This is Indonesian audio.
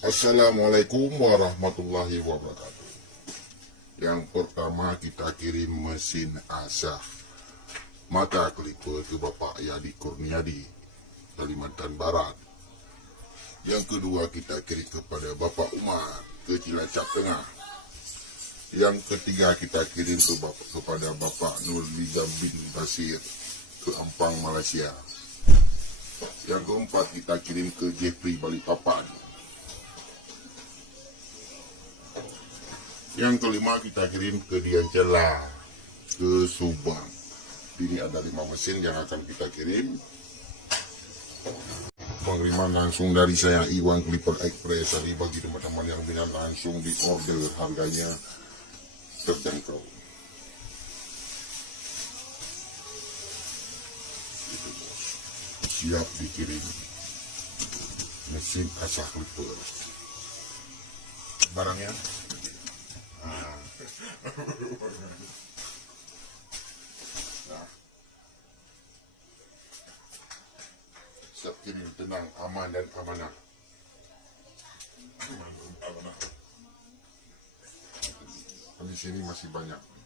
Assalamualaikum warahmatullahi wabarakatuh. Yang pertama kita kirim mesin asah mata klipper ke Bapak Yadi Kurniadi, Kalimantan Barat. Yang kedua kita kirim kepada Bapak Umar ke Cilacap Tengah. Yang ketiga kita kirim kepada Bapak Nur Nizam bin Basir ke Ampang, Malaysia. Yang keempat kita kirim ke Jeffrey Balikpapan. Yang kelima kita kirim ke Diancela, ke Subang. Ini ada 5 mesin yang akan kita kirim. Pengiriman langsung dari saya Iwan Clipper Express. Jadi bagi teman-teman yang minat langsung di order, harganya terjangkau. Siap dikirim mesin asah clipper. Barangnya nah. Siap kirim, tenang, aman dan amanah. Di sini masih banyak.